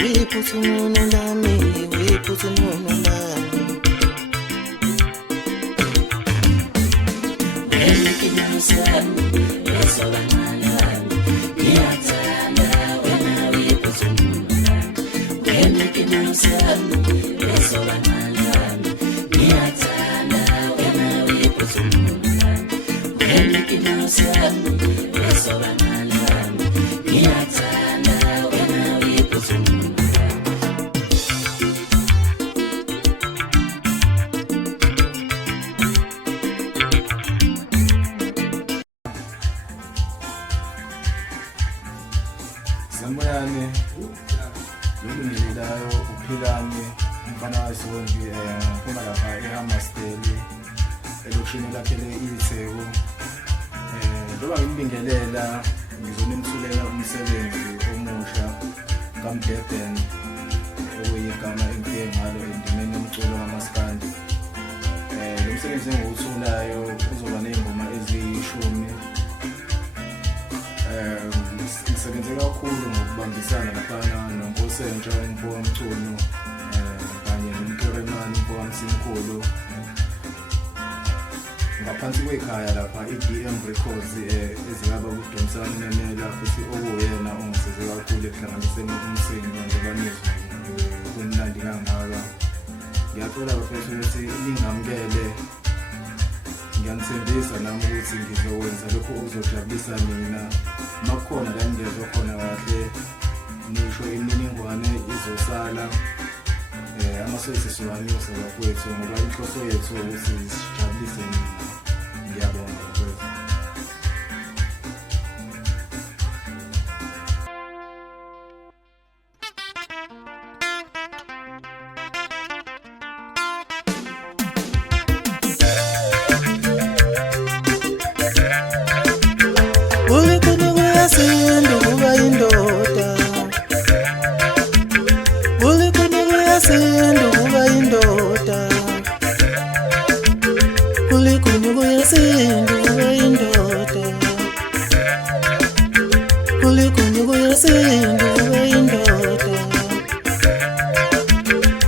Wiphuthumunyu lami, wiphuthumunyu lami. Wena sami, wesobanqala wami. Ngiyathanda wena wiphuthumunyu lami. Wena sami, wesobanqala wami. Ngiyathanda wena wiphuthumunyu lami. Wena sami, wesobanqala wami. Ngiyathanda wena wiphuthumunyu lami. Zamuyane lolungililayo uphilane umfana wasongi ngifuna lapha eHammersdale elokishini lakhe leItheko njengoba ngimbingelela ngizonimthulela umsebenzi omusha kaMdeben okuyigama engifike ngalo endimeni yomculo wamaskandi lo msebenzi engiwuthulayo uzoba nezingoma eziyishumi ngisebenze kakhulu ngokubambisana laphana noNkosentsha uMfowamculo kanye noMkeremane uMfowamsimkhulu ngaphansi kwekhaya lapha iDM Records ezingaba kudonsana nemela futhi okuyena ongisize kakhulu ekuhlanganiseni umsindo njengobanizwe kumnandi kangaka ngiyacela bafethu ukuthi lingamkele ngiyanithembisa nami ukuthi ngizokwenza lokho okuzojabulisa mina makukhona la ngezwe khona kahle nisho imininingwane izosala amaswethu siwanyuse bakwethu ngoba inhloso yethu ukuthi sijabulise mina ngiyabonga bakwethu. Ulikhuni kuyasinda ukuba indoda. Ulikhuni kuyasinda ukuba indoda. Ulikhuni kuyasinda ukuba indoda. Ulikhuni kuyasinda ukuba indoda.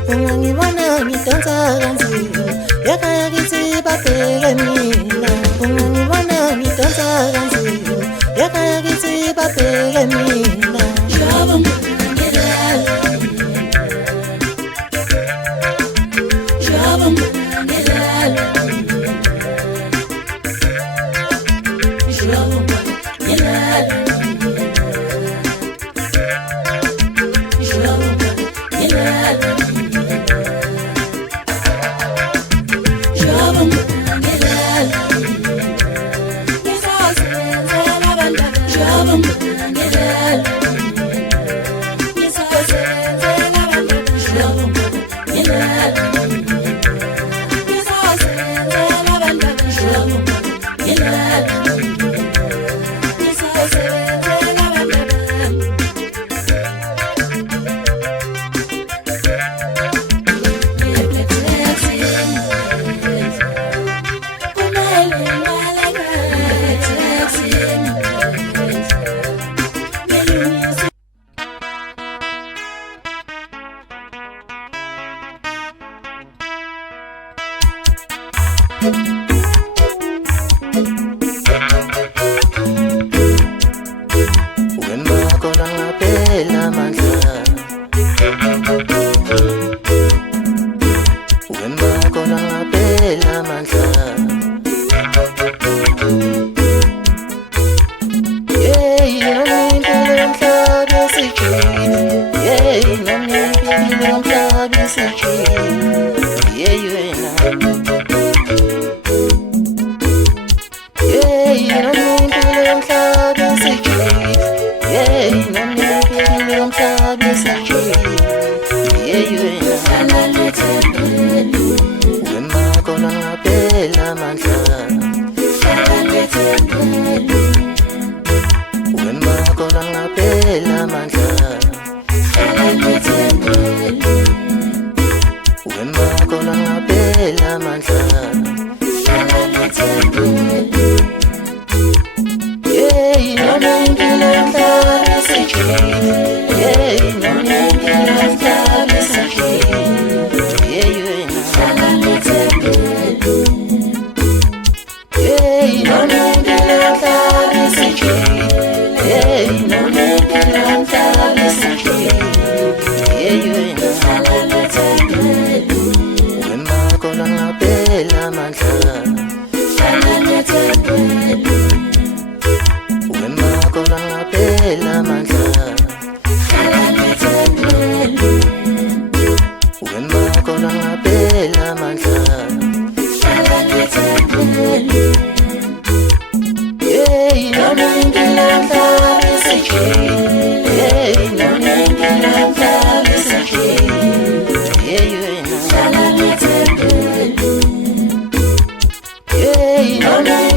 Ungangibona ngidansa kanzima yakhaya kithi babheke mina. Ungangibona ngidansa kanzima yakhaya kithi babheke mina. Shoba ngelala, shoba ngelala, shoba ngelala, shoba ngelala, shoba ngelala. Yeah,